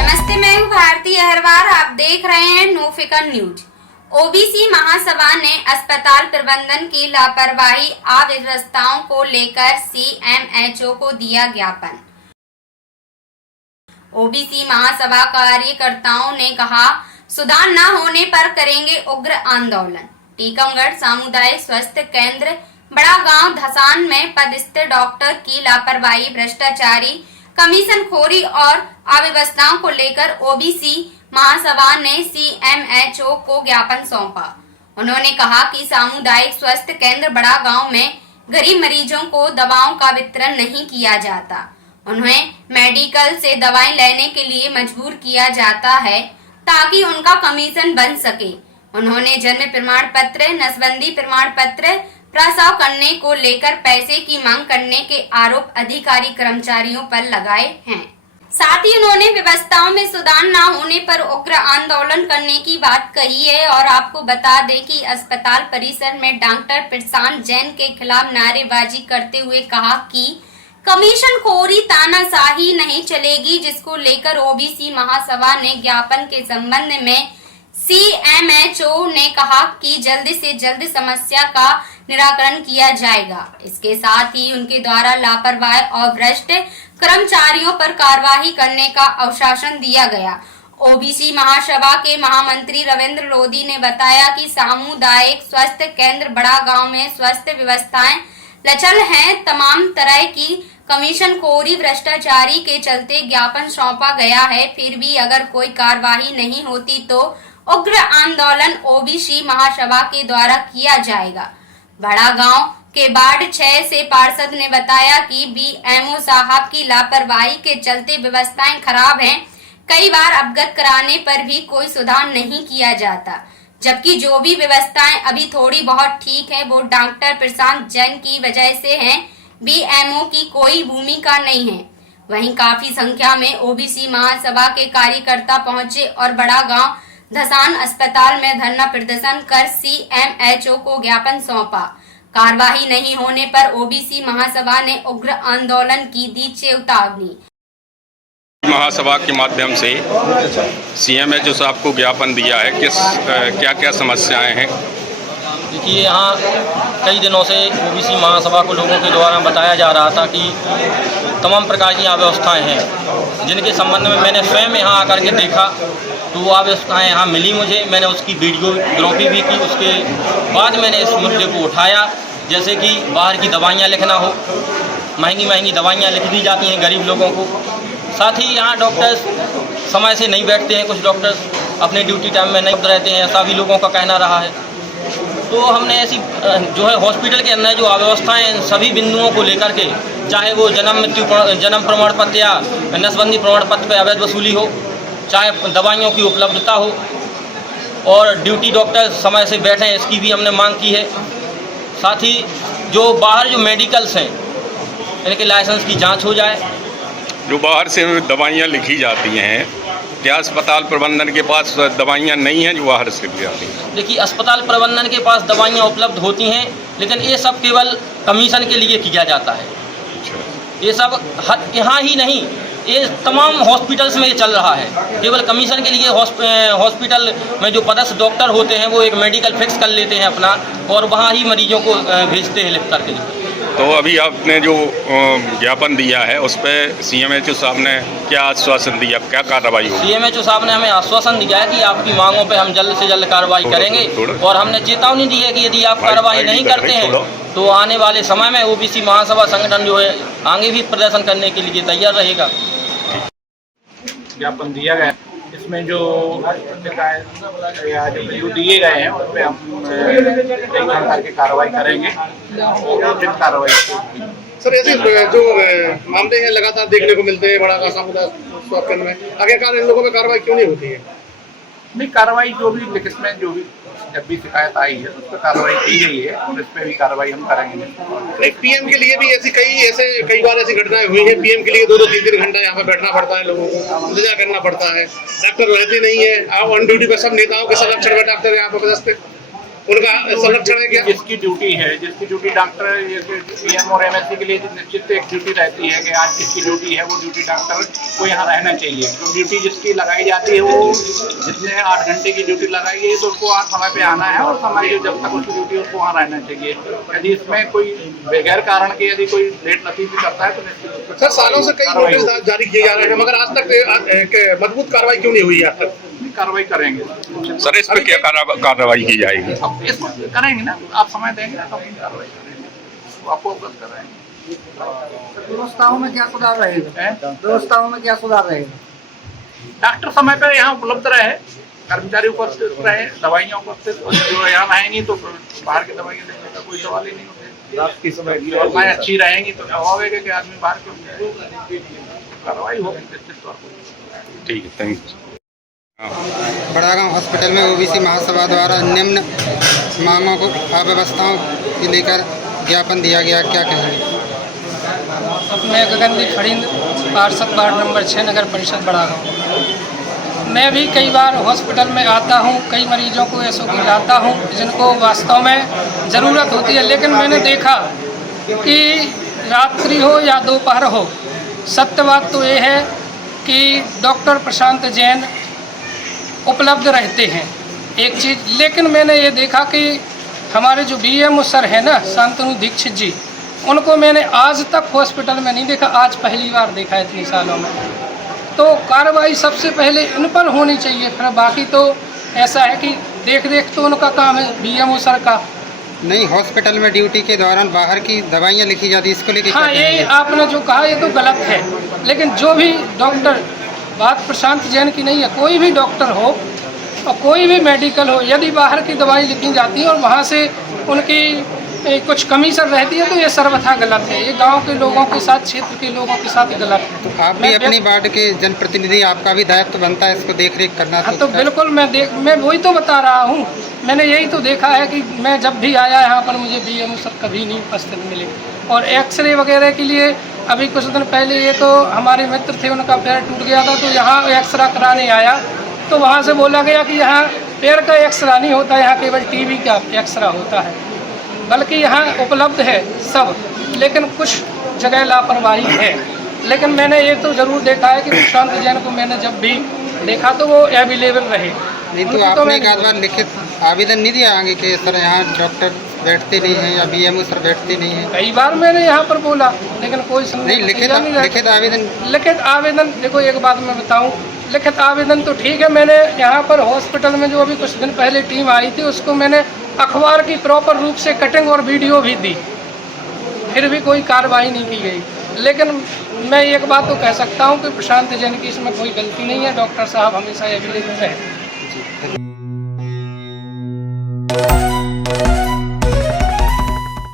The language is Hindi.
नमस्ते, मैं हूँ भारती अहरवार। आप देख रहे हैं नो फिकर न्यूज। ओबीसी महासभा ने अस्पताल प्रबंधन की लापरवाही अव्यवस्थाओं को लेकर सीएमएचओ को दिया ज्ञापन। ओबीसी महासभा कार्यकर्ताओं ने कहा, सुधार न होने पर करेंगे उग्र आंदोलन। टीकमगढ़ सामुदायिक स्वास्थ्य केंद्र बड़ा गांव धसान में पदस्थ डॉक्टर की लापरवाही, भ्रष्टाचारी, कमीशन खोरी और अव्यवस्थाओं को लेकर ओबीसी महासभा ने सीएमएचओ को ज्ञापन सौंपा। उन्होंने कहा कि सामुदायिक स्वास्थ्य केंद्र बड़ा गांव में गरीब मरीजों को दवाओं का वितरण नहीं किया जाता। उन्हें मेडिकल से दवाएं लेने के लिए मजबूर किया जाता है ताकि उनका कमीशन बन सके। उन्होंने जन्म प्रमाण पत्र, नसबंदी प्रमाण पत्र, प्रसव करने को लेकर पैसे की मांग करने के आरोप अधिकारी कर्मचारियों पर लगाए हैं। साथ ही उन्होंने व्यवस्थाओं में सुधार न होने पर उग्र आंदोलन करने की बात कही है। और आपको बता दें कि अस्पताल परिसर में डॉक्टर प्रशांत जैन के खिलाफ नारेबाजी करते हुए कहा कि कमीशन खोरी, तानाशाही नहीं चलेगी, जिसको लेकर ओबीसी महासभा ने ज्ञापन के संबंध में सीएमएचओ ने कहा कि जल्द से जल्द समस्या का निराकरण किया जाएगा। इसके साथ ही उनके द्वारा लापरवाह और भ्रष्ट कर्मचारियों पर कार्रवाई करने का आश्वासन दिया गया। ओबीसी महासभा के महामंत्री रविंद्र लोधी ने बताया कि सामुदायिक स्वास्थ्य केंद्र बड़ा गांव में स्वास्थ्य व्यवस्थाएं लचल हैं। तमाम तरह की कमीशन खोरी, भ्रष्टाचारी के चलते ज्ञापन सौंपा गया है। फिर भी अगर कोई कार्रवाई नहीं होती तो उग्र आंदोलन ओबीसी महासभा के द्वारा किया जाएगा। बड़ा गांव के वार्ड 6 से पार्षद ने बताया कि बीएमओ साहब की लापरवाही के चलते व्यवस्थाएं खराब हैं। कई बार अवगत कराने पर भी कोई सुधार नहीं किया जाता, जबकि जो भी व्यवस्थाएं अभी थोड़ी बहुत ठीक है वो डॉक्टर प्रशांत जैन की वजह से हैं। बीएमओ की कोई भूमिका नहीं है। वहीं काफी संख्या में ओबीसी महासभा के कार्यकर्ता पहुंचे और बड़ा गांव धसान अस्पताल में धरना प्रदर्शन कर सीएमएचओ को ज्ञापन सौंपा। कार्रवाई नहीं होने पर ओबीसी महासभा ने उग्र आंदोलन की दी चेतावनी। महासभा के माध्यम से सीएमएचओ साहब को ज्ञापन दिया है। क्या क्या समस्याएं हैं? देखिए, यहाँ कई दिनों से ओबीसी महासभा को लोगों के द्वारा बताया जा रहा था कि तमाम प्रकार की अव्यवस्थाएं हैं, जिनके संबंध में मैंने स्वयं यहाँ आकर के देखा तो वो अव्यवस्थाएं यहाँ मिली मुझे। मैंने उसकी वीडियोग्राफी भी की। उसके बाद मैंने इस मुद्दे को उठाया, जैसे कि बाहर की दवाइयाँ लिखना हो, महंगी महंगी दवाइयाँ लिख दी जाती हैं गरीब लोगों को। साथ ही यहाँ डॉक्टर्स समय से नहीं बैठते हैं, कुछ डॉक्टर्स अपने ड्यूटी टाइम में नहीं रहते हैं, ऐसा भी लोगों का कहना रहा है। तो हमने ऐसी जो है हॉस्पिटल के अंदर जो अव्यवस्थाएं हैं, सभी बिंदुओं को लेकर के, चाहे वो जन्म प्रमाण पत्र या नसबंदी प्रमाण पत्र पर अवैध वसूली हो, चाहे दवाइयों की उपलब्धता हो और ड्यूटी डॉक्टर समय से बैठें, इसकी भी हमने मांग की है। साथ ही जो बाहर जो मेडिकल्स हैं, इनके लाइसेंस की जांच हो जाए। जो बाहर से दवाइयाँ लिखी जाती हैं, क्या अस्पताल प्रबंधन के पास दवाइयाँ नहीं हैं जो बाहर से ली जाती हैं? देखिए, अस्पताल प्रबंधन के पास दवाइयाँ उपलब्ध होती हैं, लेकिन ये सब केवल कमीशन के लिए किया जाता है। ये सब यहाँ ही नहीं, ये तमाम हॉस्पिटल्स में ये चल रहा है। केवल कमीशन के लिए हॉस्पिटल में जो पदस्थ डॉक्टर होते हैं वो एक मेडिकल फिक्स कर लेते हैं अपना और वहाँ ही मरीजों को भेजते हैं लिख करके। तो अभी आपने जो ज्ञापन दिया है उस पर सीएमएचओ साहब ने क्या आश्वासन दिया, क्या कार्रवाई होगी? सीएमएचओ साहब ने हमें आश्वासन दिया है कि आपकी मांगों पे हम जल्द से जल्द कार्रवाई करेंगे और हमने चेतावनी दी है कि यदि आप कार्रवाई नहीं करते हैं तो आने वाले समय में ओबीसी महासभा संगठन जो है आगे भी प्रदर्शन करने के लिए तैयार रहेगा। ज्ञापन दिया गया, इसमें जो जो दिए गए हैं उस पर हम देखभाल करके कार्रवाई करेंगे और उचित कार्रवाई। सर, ऐसे जो मामले हैं लगातार देखने को मिलते हैं बड़ा का सामुदायिक स्वास्थ्य केंद्र में, आखिरकार इन लोगों पे कार्रवाई क्यों नहीं होती है? नहीं, कार्रवाई जो भी लिखित में जो भी जब भी शिकायत आई है उस पर कार्रवाई की गई है और इस पर भी कार्रवाई हम करेंगे। पीएम के लिए भी कई बार ऐसी घटनाएं हुई हैं। पीएम के लिए 2-3 घंटा यहाँ पे बैठना पड़ता है, लोगों को इंतजार करना पड़ता है, डॉक्टर रहते नहीं है। आप ऑन ड्यूटी पे सब नेताओं के सब लक्षण में डॉक्टर यहाँ पे पदस्थ। उनका संरक्षण है क्या? जिसकी ड्यूटी है, जिसकी ड्यूटी डॉक्टर पीएम और एमएससी के लिए निश्चित एक ड्यूटी रहती है कि आज किसकी ड्यूटी है, वो ड्यूटी डॉक्टर को यहाँ रहना चाहिए। तो ड्यूटी जिसकी लगाई जाती है, वो जिसने 8 घंटे की ड्यूटी लगाई है तो उसको समय पे आना है और समय जब तक उसकी ड्यूटी उसको वहाँ रहना चाहिए। यदि इसमें कोई बगैर कारण के यदि कोई लेट नसीब भी करता है तो निश्चित सर सालों से कई नोटिस जारी किए जा रहे हैं मगर आज तक मजबूत कार्रवाई क्यों नहीं हुई आज तक? कार्रवाई करेंगे। सर इस पे क्या कार्रवाई की जाएगी? अब इसको करेंगे ना, आप समय देंगे ना तो हम कार्रवाई करेंगे, तो आपको अवगत कराएंगे। व्यवस्थाओं में क्या सुधार रहेगा? हैं? व्यवस्थाओं में क्या सुधार रहेगा? डॉक्टर समय पर यहाँ उपलब्ध रहे, कर्मचारी उपस्थित रहे, दवाइयाँ उपस्थित, और जो यहाँ आएंगी तो बाहर की दवाइयाँ लेने का कोई सवाल ही नहीं होते। दवाएं अच्छी रहेंगी तो स्वाभाविक कि आदमी बाहर क्यों, कार्रवाई होगी निश्चित तौर पर। ठीक है, थैंक यू। बड़ागांव हॉस्पिटल में ओबीसी महासभा द्वारा निम्न मांगों को अव्यवस्थाओं को लेकर ज्ञापन दिया गया, क्या कहेंगे? मैं गगनदीप फरिंद, पार्षद वार्ड नंबर 6 नगर परिषद बड़ागांव। मैं भी कई बार हॉस्पिटल में आता हूं, कई मरीजों को ऐसो को लाता हूं जिनको वास्तव में ज़रूरत होती है, लेकिन मैंने देखा कि रात्रि हो या दोपहर हो, सत्य बात तो ये है कि डॉक्टर प्रशांत जैन उपलब्ध रहते हैं एक चीज़, लेकिन मैंने ये देखा कि हमारे जो बीएमओ सर है ना, शांतनु दीक्षित जी, उनको मैंने आज तक हॉस्पिटल में नहीं देखा, आज पहली बार देखा है इतने सालों में। तो कार्रवाई सबसे पहले इन पर होनी चाहिए, फिर बाकी तो ऐसा है कि देख देख तो उनका काम है बीएमओ सर का। नहीं, हॉस्पिटल में ड्यूटी के दौरान बाहर की दवाइयाँ लिखी जाती, इसको लेकर हाँ, ये आपने जो कहा ये तो गलत है, लेकिन जो भी डॉक्टर, बात प्रशांत जैन की नहीं है, कोई भी डॉक्टर हो और कोई भी मेडिकल हो, यदि बाहर की दवाई लिखी जाती है और वहाँ से उनकी कुछ कमीशन रहती है तो ये सर्वथा गलत है। ये गांव के लोगों के साथ, क्षेत्र के लोगों के साथ गलत है। तो आप भी अपनी वार्ड के जनप्रतिनिधि, आपका भी दायित्व बनता है इसको देख रेख करना। हाँ, तो बिल्कुल मैं वही तो बता रहा हूँ। मैंने यही तो देखा है कि मैं जब भी आया यहाँ पर मुझे बीएमओ सर कभी नहीं उपस्थित मिले। और एक्सरे वगैरह के लिए अभी कुछ दिन पहले ये तो हमारे मित्र थे, उनका पैर टूट गया था, तो यहाँ एक्सरा कराने आया तो वहाँ से बोला गया कि यहाँ पैर का एक्सरा नहीं होता, यहाँ केवल टीबी का एक्सरा होता है। बल्कि यहाँ उपलब्ध है सब, लेकिन कुछ जगह लापरवाही है। लेकिन मैंने ये तो ज़रूर देखा है कि प्रशांत जैन को मैंने जब भी देखा तो वो अवेलेबल रहे। नहीं तो आपने एक आध बार लिखित आवेदन नहीं दिया आगे कि सर यहाँ डॉक्टर बैठते नहीं हैं या बीएमओ सर बैठते नहीं हैं? कई बार मैंने यहाँ पर बोला, लेकिन कोई नहीं, लिखित आवेदन देखो एक बात मैं बताऊँ, लिखित आवेदन तो ठीक है, मैंने यहाँ पर हॉस्पिटल में जो अभी कुछ दिन पहले टीम आई थी उसको मैंने अखबार की प्रॉपर रूप से कटिंग और वीडियो भी दी, फिर भी कोई कार्रवाई नहीं की गई। लेकिन मैं एक बात तो कह सकता हूँ कि प्रशांत जैन की इसमें कोई गलती नहीं है, डॉक्टर साहब हमेशा अवेलेबल रहे।